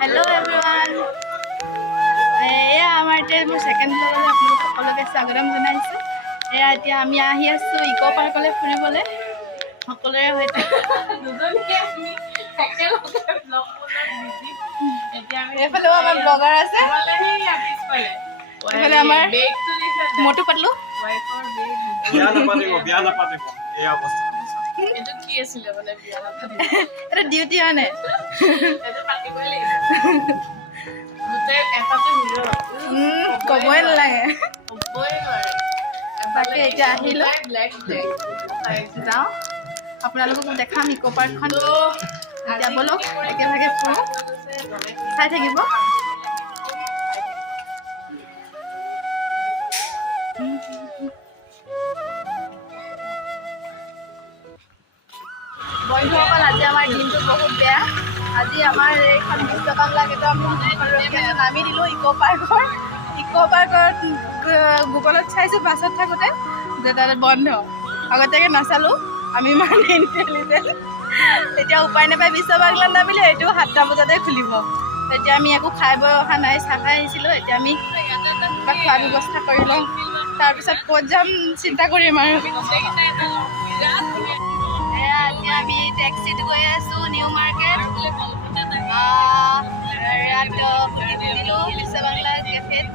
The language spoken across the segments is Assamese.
Hello everyone. এয়া আমাৰ এতিয়া মোৰ ছেকেণ্ড ব্লগলৈ আপোনালোক সকলোকে স্বাগতম জনাইছোঁ। এয়া এতিয়া আমি আহি আছোঁ ইক' পাৰ্কলৈ ফুৰিবলৈ সকলোৰে সৈতে। এইফালেও আমাৰ ব্লগাৰ আছে, এইফালে আমাৰ মটু পাতলু। এটা ডিউটি মানে ক'বই নালাগে। তাকে এতিয়া আহিলোঁ, যাওঁ আপোনালোকক দেখাম ইক' পাৰ্কখন। এতিয়া ব'লক একেভাগে ফুৰোঁ, চাই থাকিব। বন্ধুসকল, আজি আমাৰ দিনটো বহুত বেয়া। আজি আমাৰ এইখন 20 টকা লাগে আমি নামি দিলোঁ ইক' পাৰ্কত। গুগলত চাইছোঁ বাছত থাকোঁতে যে তাত বন্ধ। আগতীয়াকৈ নাচালোঁ, আমি ইমান ইণ্টেলিজেণ্ট। তেতিয়া উপায় নাপায় বিশ্ববাগলাত নামিলোঁ, এইটো 7টা বজাতে খুলিব। তেতিয়া আমি একো খাই বৈ অহা নাই, চাহ খাই আহিছিলোঁ। এতিয়া আমি কিবা খোৱাৰ ব্যৱস্থা কৰি লওঁ, তাৰপিছত ক'ত যাম চিন্তা কৰিম আৰু। এতিয়া আমি টেক্সিত গৈ আছোঁ নিউ মাৰ্কেট। ইয়াত দিলোঁ বিশ্ববাংলা কেফেত।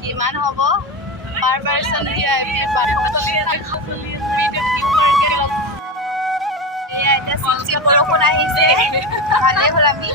কিমান হ'ব পাৰ পাৰ্চন? এয়া এতিয়া বৰষুণ আহিছে, ভালেই হ'ল আমি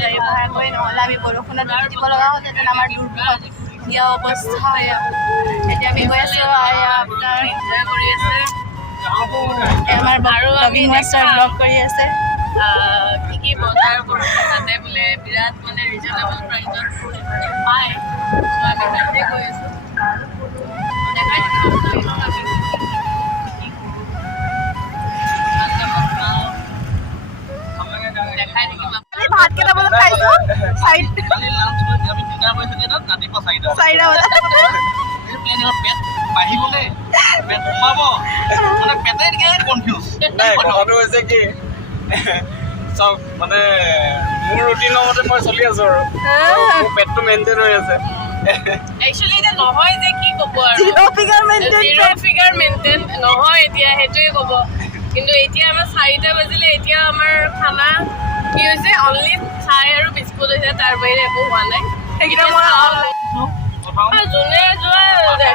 গাড়ী ভাড়া কৰি, নহ'লে আমি বৰষুণত দিব লগা হ'ল যেন আমাৰ দুৰ্ভগীয়া অৱস্থা। এতিয়া আমি গৈ আছোঁ আপোনাৰ আমাৰ আৰু আমি ব্লগ কৰি আছে কি কি বজাৰ কৰোঁ তাতে বোলে বিৰাট মানে ৰিজনেবল প্ৰাইচত পায়। আমি তাতে গৈ আছোঁ, দেখাই ভাত কেইটা বজাত খাইছোঁ, 4টা বজাত। চব মানে মোৰ ৰুটিনৰ মতে মই চলি আছো আৰু মোৰ পেটটো মেইনটেইন হৈ আছে। একচুৱেলি এতিয়া নহয় যে কি ক'ব আৰু জিৰ' ফিগাৰ মেইনটেইন নহয় এতিয়া, সেইটোৱে ক'ব। কিন্তু এতিয়া আমাৰ 4টা বাজিলে, এতিয়া আমাৰ খানা কি হৈছে, অনলি চাহ আৰু বিস্কুট হৈছে, তাৰ বাহিৰে একো হোৱা নাই। সেইকেইটা যোনে যোৱা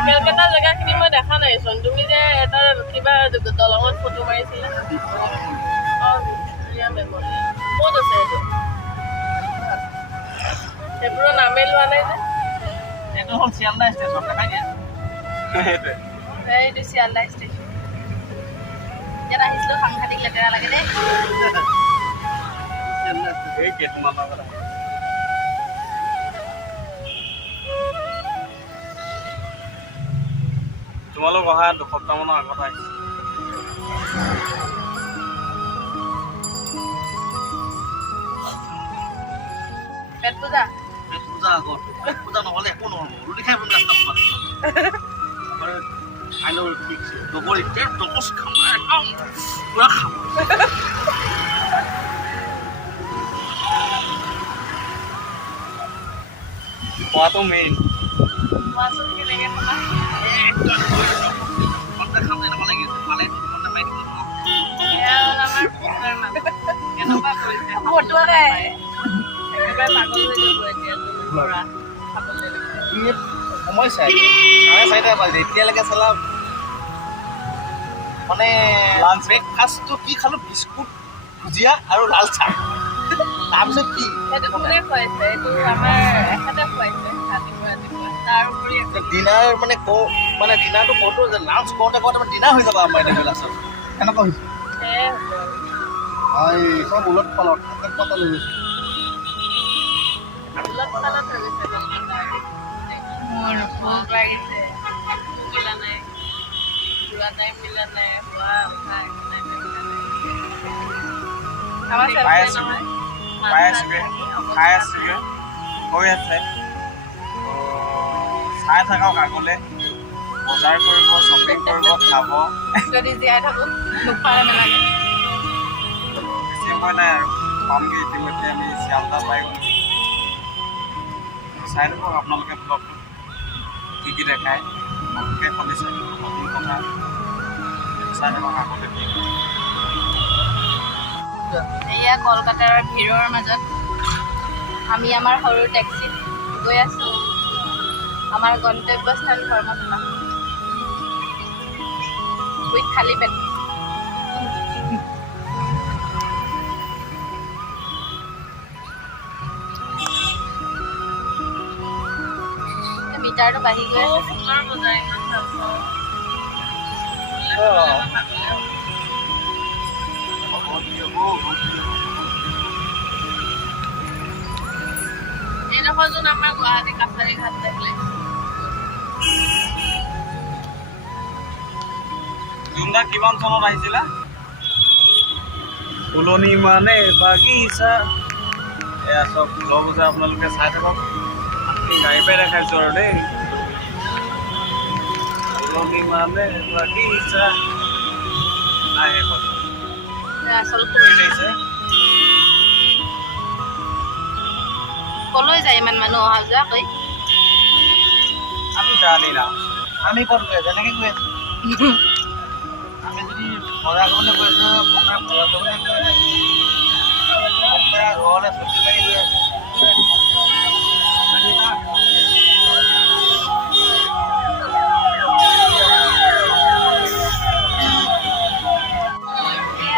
কেলকাতা জেগাখিনি মই দেখা নাইচোন। তুমি যে এটা কিবা দলঙত ফটো মাৰিছিলা, ক'ত আছে এইটো? সেইবোৰৰ নামেই লোৱা নাই যে। এইটো হ'ল শিয়ালদা ষ্টেচন, দেখাই দিয়ে এইটো শিয়ালদা ষ্টেচন। ইয়াত আহিছিলোঁ, সাংঘাতিক লেতেৰা লাগে দেই। এই কেইটামানৰ কথা তোমালোক অহা 2 সপ্তাহমানৰ আগত আহিছে। পেট পূজা আগত পেট পূজা নহ'লে একো নহ'ব। ৰুটি খাই বন্ধ ৰাস্তা খাই লওঁ লগৰ এতিয়া টকচ খাম পুৰা খাম। খোৱাটো মেইন। কোৱাচোন কেনেকৈ খাবা? সমস্যা 4:30 বাজিলে, এতিয়ালৈকে চালা মানে ব্ৰেকফাষ্টটো কি খালোঁ? বিস্কুট, ভুজিয়া আৰু লাল চাহ। তাৰপিছত কি ডিনাৰ মানে মানে ডিনাৰটো কওঁতো যে লাঞ্চ কৰোঁতে ডিনাৰ হৈ যাব আমাৰ এতিয়া লাষ্টত এনেকুৱা হৈছে। চব উলট পালট লৈ গৈছে। মোৰ ভোক লাগিছে, মিলা নাই, যোৱা টাইম মিলা নাই, খাই আছোগে হৈ আছে। চাই থাকক আগলৈ, বজাৰ কৰিব, শ্বপিং কৰিব, খাব। যদি জীয়াই থাকোঁ নোখোৱালে নালাগে। বেছি সময় নাই আৰু পামগৈ ইতিমধ্যে আমি কাম পাই গ'ল চাই ল'ব আপোনালোকে ব্লগটো কি দেখায় ভালকৈ শুনিছে নতুন কথা চাই ল'ব আগতে কি এয়া কলকাতাৰ ভিৰৰ মাজত আমি আমাৰ সৰু টেক্সিত গৈ আছোঁ আমাৰ গন্তব্যস্থান ধৰ্মতলা উইথ খালী পেট মিটাৰটো বাঢ়ি গৈ আছে ফুলৰ বজাৰ ইমান ভাল পাওঁ এইডোখৰ যোন আমাৰ গুৱাহাটী কাছাৰী ঘাট থাকিলে জুমদা কিমান চনত আহিছিলা ফুলনি মানে বাগিচা এয়া চব ফুলৰ বজাৰ আপোনালোকে চাই থাকক গাড়ী পাই দেখাইছোঁ আৰু দেই ফুলনি মানে বাগিচা নাই এখন আচল লাগিছে কলৈ যায় ইমান মানুহ অহা যোৱা কৰি আমি জানি না আমি ক'ত গৈ আছোঁ এনেকৈ গৈ আছোঁ আমি যদি বজাৰ কৰিবলৈ গৈ আছোঁ বজাৰ কৰিবলৈ গৈ আছোঁ ঘৰলৈ ছুটি লাগি গৈ আছোঁ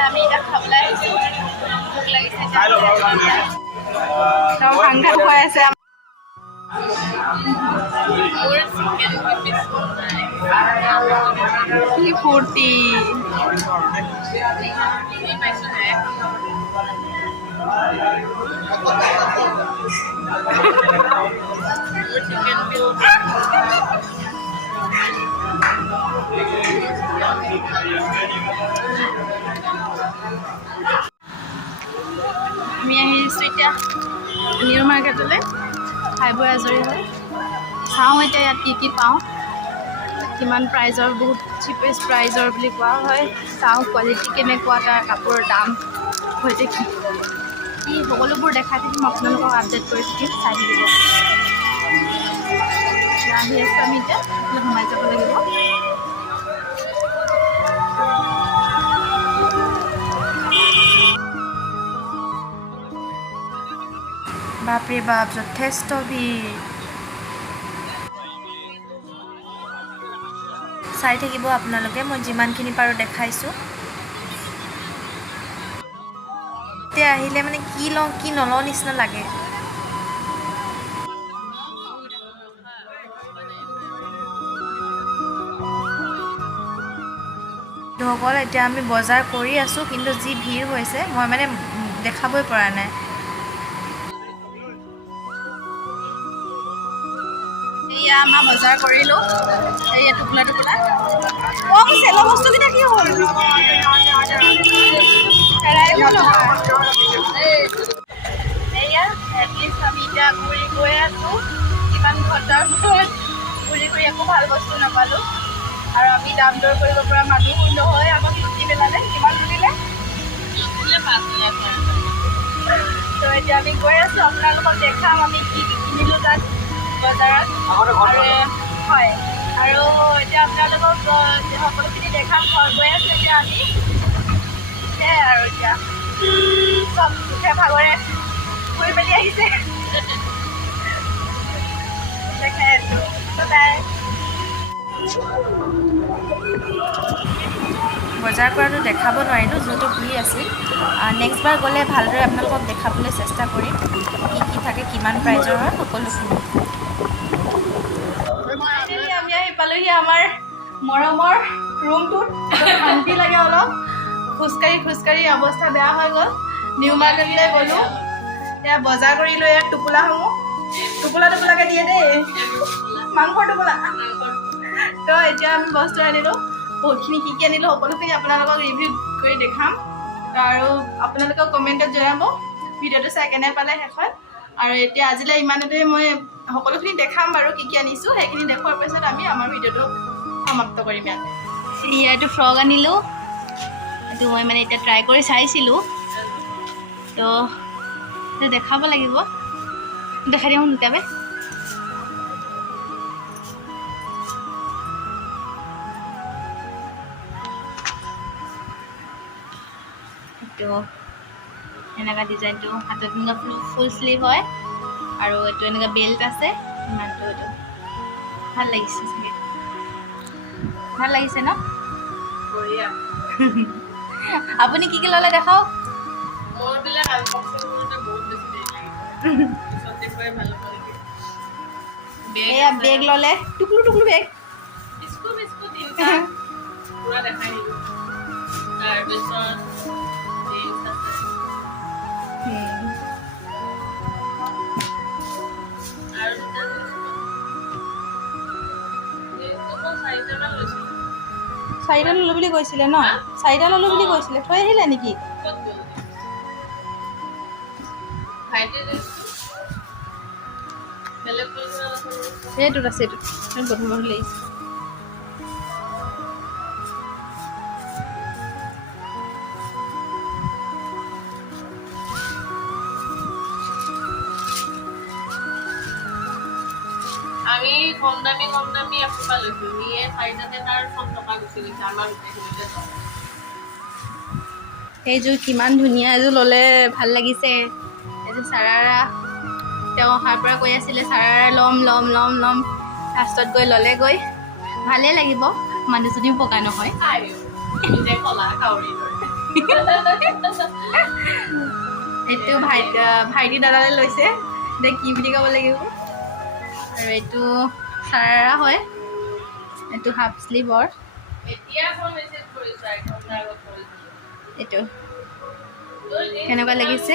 আমি এতিয়া খাবলৈ আহিছোঁ ভোক লাগিছে চাই ল'ব সাংঘাত খুৱাই আছে মোৰ চিকেন বিস্কুট নাই কি ফূৰ্তি চিনি পাইছোঁহে মোৰ চিকেন বিস্কুট আমি আহিছোঁ এতিয়া নিউ মাৰ্কেটলৈ খাই বৈ আজৰি হৈ চাওঁ এতিয়া ইয়াত কি কি পাওঁ কিমান প্ৰাইজৰ বহুত চিপেষ্ট প্ৰাইজৰ বুলি কোৱা হয় চাওঁ কোৱালিটি কেনেকুৱা তাৰ কাপোৰৰ দাম সৈতে কি সকলোবোৰ দেখাই থাকিম আপোনালোকক আপডেট কৰি থাকিম চাই থাকিব আহি আছোঁ আমি এতিয়া সোমাই যাব লাগিব বাপৰে বাপ যথেষ্ট ভিৰ চাই থাকিব আপোনালোকে মই যিমানখিনি পাৰোঁ দেখাইছোঁ এতিয়া আহিলে মানে কি লওঁ কি নলওঁ নিচিনা লাগে সকল এতিয়া আমি বজাৰ কৰি আছোঁ কিন্তু যি ভিৰ হৈছে মই মানে দেখাবই পৰা নাই এয়া আমাৰ বজাৰ কৰিলোঁ এয়া টুকুলা টুকুলা অঁ চেলৰ বস্তুকেইটা কি হ'ল হেৰাই গ'ল এয়া এটলিষ্ট আমি এতিয়া ঘূৰি গৈ আছোঁ কিমান ঘণ্টাৰ মূৰত ঘূৰি ঘূৰি একো ভাল বস্তু নাপালোঁ আৰু আমি দাম দৰ কৰিব পৰা মানুহ নহয় আমাক লুটি পেলালে কিমান লুটিলে তো এতিয়া আমি গৈ আছোঁ আপোনালোকক দেখাম আমি কি কি কিনিলোঁ তাত বজাৰত আৰু হয় আৰু এতিয়া আপোনালোকক সকলোখিনি দেখাম ঘৰ গৈ আছোঁ এতিয়া আমি সেয়াই আৰু এতিয়া চব মুখে ভাগৰে ফুৰি মেলি আহিছে দেখাই আছোঁ বাই বজাৰ কৰাটো দেখাব নোৱাৰিলোঁ যিহেতু ভিৰ আছিল নেক্সট বাৰ গ'লে ভালদৰে আপোনালোকক দেখাবলৈ চেষ্টা কৰিম কি কি থাকে কিমান প্ৰাইজৰ হয় সকলোখিনি আমি আহি পালোহি আমাৰ মৰমৰ ৰুমটোত শান্তি লাগে অলপ খোজকাঢ়ি অৱস্থা বেয়া হৈ গ'ল নিউ মাৰ্কেটলৈ গ'লোঁ এয়া বজাৰ কৰিলোঁ ইয়াত টোপোলাসমূহ টোপোলাকৈ দিয়ে দেই মাংসৰ টোপোলা তো এতিয়া আমি বস্তু আনিলোঁ বহুতখিনি কি কি আনিলোঁ সকলোখিনি আপোনালোকক ৰিভিউ কৰি দেখাম আৰু আপোনালোকক কমেণ্টত জনাব ভিডিঅ'টো চাই কেনে পালে শেষত আৰু এতিয়া আজিলৈ ইমানতে মই সকলোখিনি দেখাম বাৰু কি কি আনিছোঁ সেইখিনি দেখুৱাৰ পিছত আমি আমাৰ ভিডিঅ'টো সমাপ্ত কৰিম ইয়াত ফ্ৰক আনিলোঁ এইটো মই মানে এতিয়া ট্ৰাই কৰি চাইছিলোঁ তো দেখাব লাগিব দেখাই দিওঁ দুটাবে এইটো এনেকুৱা ডিজাইনটো হাতত এনেকুৱা ফুল স্লিভ হয় আৰু এইটো এনেকুৱা বেল্ট আছে ইমানটো এইটো ভাল লাগিছে চাগে ভাল লাগিছে ন বঢ়িয়া আপুনি কি ল'লে দেখাওক মোৰ বিলাক আনবক্সিং কৰোঁতে বহুত বেছি দেৰি লাগিব পিছত দেখুৱাই ভাল হ'ব নেকি এয়া বেগ ল'লে টুকলু টুকলু বেগ বিস্কুট তিনিটা পুৰা দেখাই দিলোঁ তাৰপিছত জিন্স আছে আৰু দুটা জিন্সটো 4টামান লৈছিলোঁ 4টা ল'লো বুলি কৈছিলে ন 4টা ল'লো বুলি কৈছিলে থৈ আহিলে নেকি ক'ত গ'ল ভাইটিৰ জিন্সটো বেলেগ পইচা এইটোত আছে এইটোত গধুৰ গধুৰ লাগিছে আমি কম দামী এসোপা লৈছোঁ নিয়ে 4টাতে তাৰ 100 টকা গুচি গৈছে আমাৰ গোটেইখিনিতে এইযোৰ কিমান ধুনীয়া এযোৰ ল'লে ভাল লাগিছে এইযোৰ চাৰাৰা তেওঁ অহাৰ পৰা কৈ আছিলে চাৰাৰা ল'ম লাষ্টত গৈ ল'লেগৈ ভালেই লাগিব মানুহজনীও পকা নহয় নিজে কলা কাউৰী এইটো ভাইটি দাদালে লৈছে এতিয়া কি বুলি ক'ব লাগিব আৰু এইটো চাৰাৰা হয় এইটো হাফ স্লিভৰ এতিয়া ফোন মেছেজ কৰিছো 1 ঘণ্টা আগত কৰিছো এইটো কেনেকুৱা লাগিছে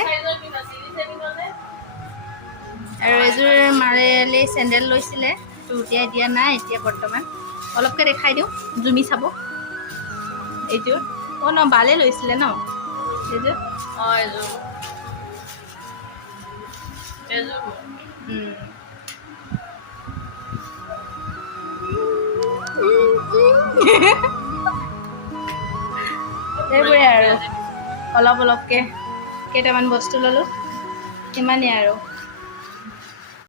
আৰু এযোৰ মাৰেলি চেণ্ডেল লৈছিলে তো এতিয়া দিয়া নাই এতিয়া বৰ্তমান অলপকৈ দেখাই দিওঁ জুমি চাব এইযোৰ ন বালে লৈছিলে ন এইযোৰ এইবোৰে আৰু অলপকৈ কেইটামান বস্তু ল'লোঁ সিমানেই আৰু